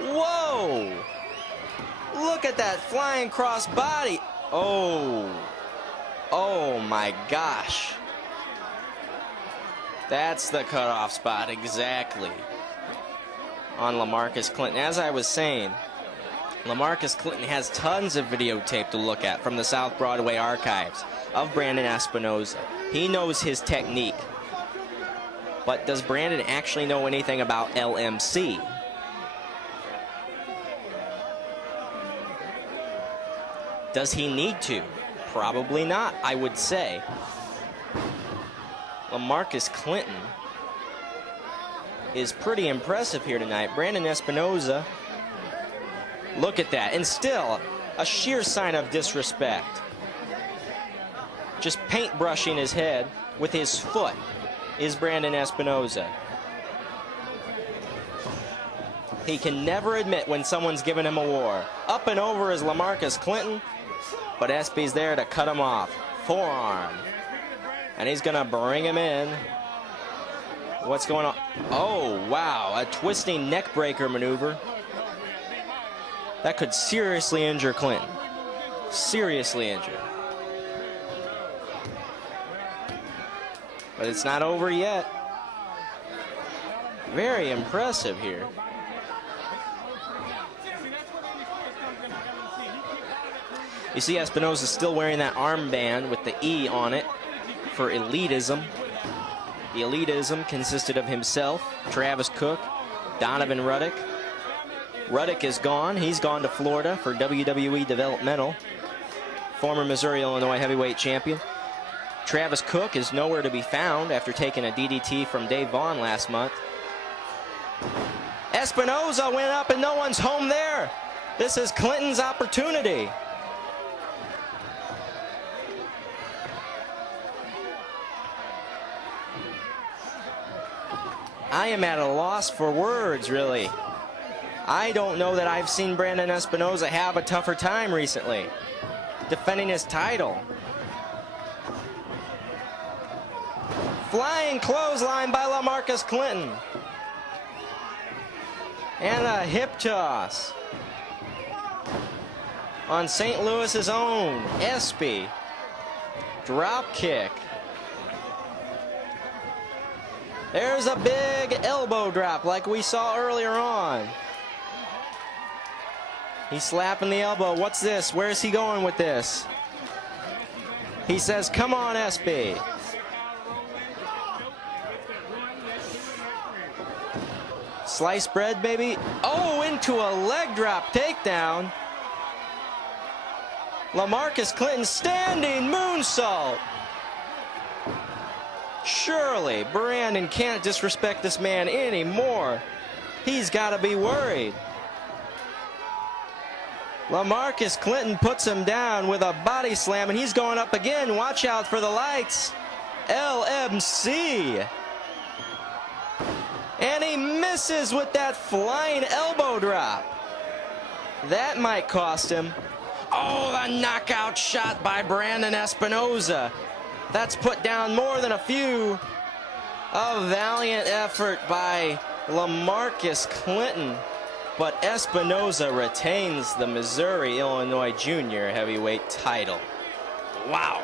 Whoa! Look at that flying cross body. Oh. Oh my gosh. That's the cutoff spot exactly on LaMarcus Clinton. As I was saying, LaMarcus Clinton has tons of videotape to look at from the South Broadway archives of Brandon Espinosa. He knows his technique. But does Brandon actually know anything about LMC? Does he need to? Probably not, I would say. LaMarcus Clinton is pretty impressive here tonight. Brandon Espinosa, look at that. And still, a sheer sign of disrespect. Just paintbrushing his head with his foot is Brandon Espinosa. He can never admit when someone's giving him a war. Up and over is LaMarcus Clinton, but Espy's there to cut him off. Forearm. And he's going to bring him in. What's going on? Oh, wow. A twisting neck breaker maneuver. That could seriously injure Clinton. Seriously injure. But it's not over yet. Very impressive here. You see Espinosa still wearing that armband with the E on it for elitism. The elitism consisted of himself, Travis Cook, Donovan Ruddock. Ruddock is gone. He's gone to Florida for WWE Developmental. Former Missouri-Illinois heavyweight champion. Travis Cook is nowhere to be found after taking a DDT from Dave Vaughn last month. Espinosa went up and no one's home there. This is Clinton's opportunity. I am at a loss for words, really. I don't know that I've seen Brandon Espinosa have a tougher time recently defending his title. Flying clothesline by LaMarcus Clinton. And a hip toss on St. Louis's own Espy. Drop kick. There's a big elbow drop like we saw earlier on. He's slapping the elbow. What's this? Where's he going with this? He says, come on, Espy. Sliced bread, baby. Oh, into a leg drop takedown. LaMarcus Clinton standing moonsault. Surely Brandon can't disrespect this man anymore. He's got to be worried. LaMarcus Clinton puts him down with a body slam, and he's going up again. Watch out for the lights. LMC. And he misses with that flying elbow drop. That might cost him. Oh, the knockout shot by Brandon Espinosa. That's put down more than a few. A valiant effort by LaMarcus Clinton. But Espinosa retains the Missouri-Illinois Junior Heavyweight title. Wow.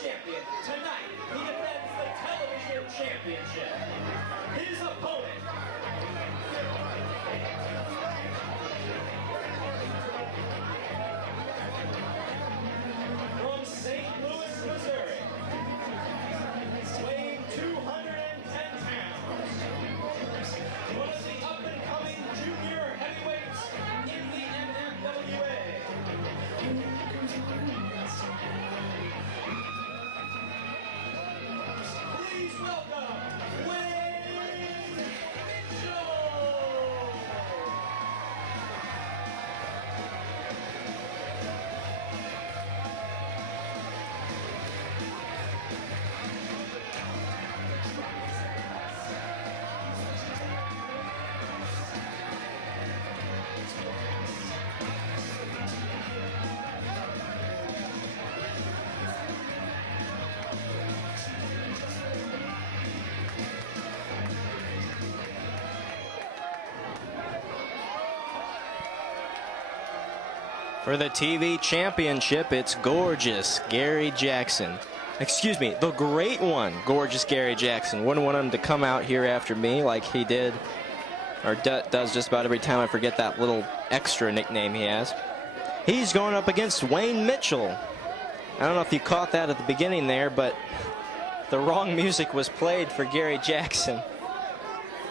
champion. Tonight, he defends the television championship. His opponent. From St. Louis, Missouri. Weighing 210 pounds. One of the up-and-coming junior heavyweights in the MMWA. Please welcome Wayne Mitchell. For the TV championship, it's gorgeous Gary Jackson. Excuse me, the great one, gorgeous Gary Jackson. Wouldn't want him to come out here after me like he did, or does just about every time I forget that little extra nickname he has. He's going up against Wayne Mitchell. I don't know if you caught that at the beginning there, but the wrong music was played for Gary Jackson.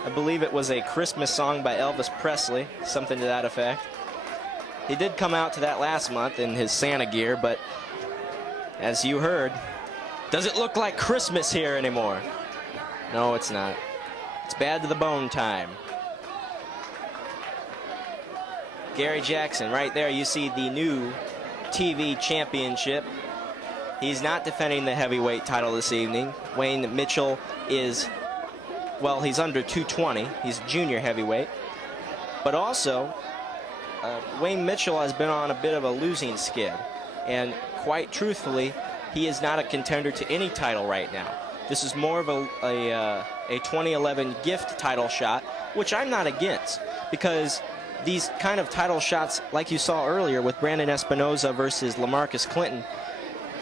I believe it was a Christmas song by Elvis Presley, something to that effect. He did come out to that last month in his Santa gear, but as you heard, does it look like Christmas here anymore? No, it's not. It's bad to the bone time. Gary Jackson, right there, you see the new TV championship. He's not defending the heavyweight title this evening. Wayne Mitchell is, well, he's under 220. He's junior heavyweight. But also, Wayne Mitchell has been on a bit of a losing skid, and quite truthfully, he is not a contender to any title right now. This is more of a 2011 gift title shot, which I'm not against, because these kind of title shots, like you saw earlier with Brandon Espinosa versus LaMarcus Clinton,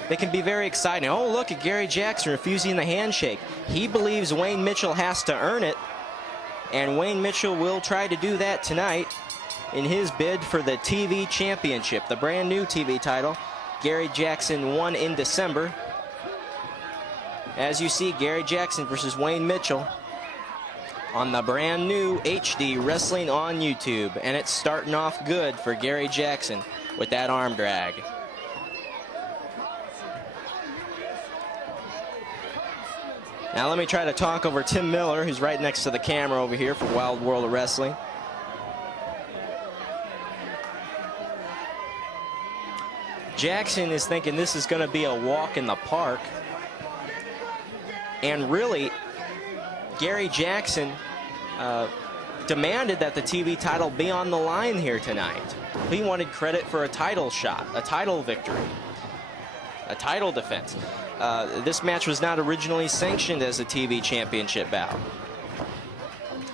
they can be very exciting. Oh, look at Gary Jackson refusing the handshake. He believes Wayne Mitchell has to earn it, and Wayne Mitchell will try to do that tonight in his bid for the TV championship, the brand new TV title. Gary Jackson won in December. As you see, Gary Jackson versus Wayne Mitchell on the brand new HD Wrestling on YouTube. And it's starting off good for Gary Jackson with that arm drag. Now let me try to talk over Tim Miller, who's right next to the camera over here for Wild World of Wrestling. Jackson is thinking this is going to be a walk in the park. And really, Gary Jackson demanded that the TV title be on the line here tonight. He wanted credit for a title shot, a title victory, a title defense. This match was not originally sanctioned as a TV championship bout.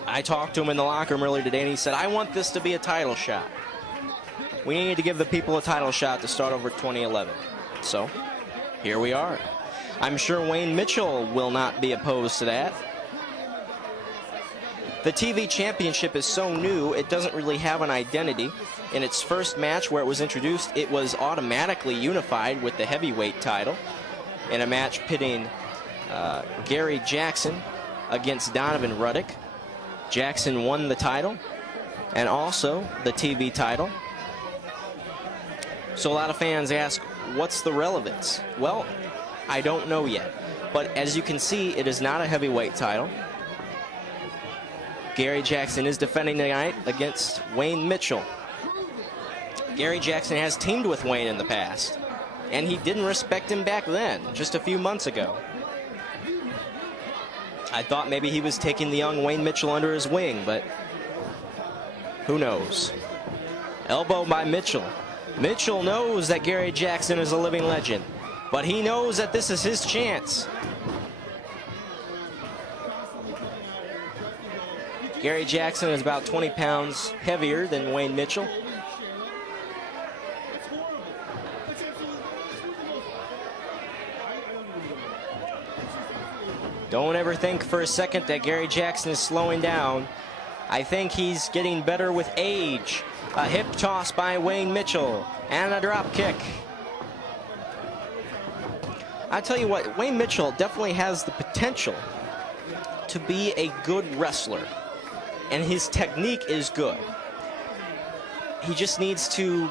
I talked to him in the locker room earlier today, and he said, I want this to be a title shot. We need to give the people a title shot to start over 2011. So, here we are. I'm sure Wayne Mitchell will not be opposed to that. The TV championship is so new, it doesn't really have an identity. In its first match where it was introduced, it was automatically unified with the heavyweight title in a match pitting Gary Jackson against Donovan Ruddick. Jackson won the title and also the TV title. So a lot of fans ask, what's the relevance? Well, I don't know yet. But as you can see, it is not a heavyweight title. Gary Jackson is defending tonight against Wayne Mitchell. Gary Jackson has teamed with Wayne in the past, and he didn't respect him back then, just a few months ago. I thought maybe he was taking the young Wayne Mitchell under his wing, but who knows? Elbow by Mitchell. Mitchell knows that Gary Jackson is a living legend, but he knows that this is his chance. Gary Jackson is about 20 pounds heavier than Wayne Mitchell. Don't ever think for a second that Gary Jackson is slowing down. I think he's getting better with age. A hip toss by Wayne Mitchell and a drop kick. I tell you what, Wayne Mitchell definitely has the potential to be a good wrestler, and his technique is good. He just needs to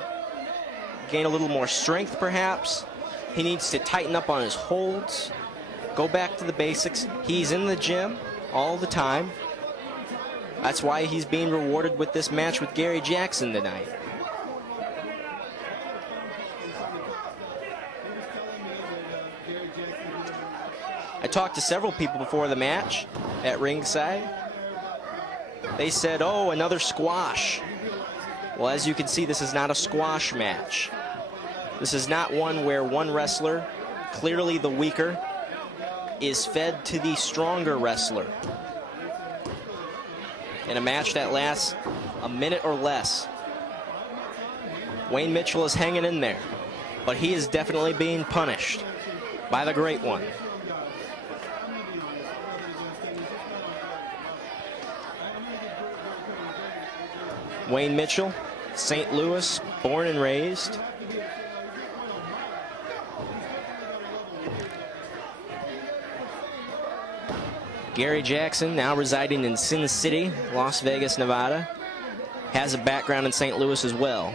gain a little more strength, perhaps. He needs to tighten up on his holds, go back to the basics. He's in the gym all the time. That's why he's being rewarded with this match with Gary Jackson tonight. I talked to several people before the match at ringside. They said, oh, another squash. Well, as you can see, this is not a squash match. This is not one where one wrestler, clearly the weaker, is fed to the stronger wrestler. In a match that lasts a minute or less, Wayne Mitchell is hanging in there, but he is definitely being punished by the Great One. Wayne Mitchell, St. Louis, born and raised. Gary Jackson, now residing in Sin City, Las Vegas, Nevada, has a background in St. Louis as well.